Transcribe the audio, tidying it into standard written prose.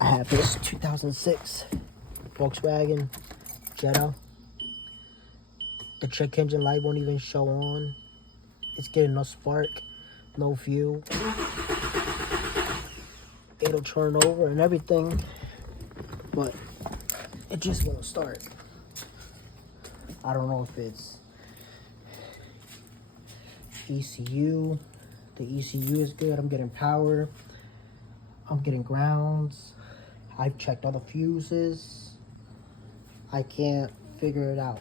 I have this 2006 Volkswagen Jetta. The check engine light won't even show on. It's getting no spark, no fuel. It'll turn over and everything, but it just won't start. I don't know if it's ECU. The ECU is good. I'm getting power. I'm getting grounds. I've checked all the fuses. I can't figure it out.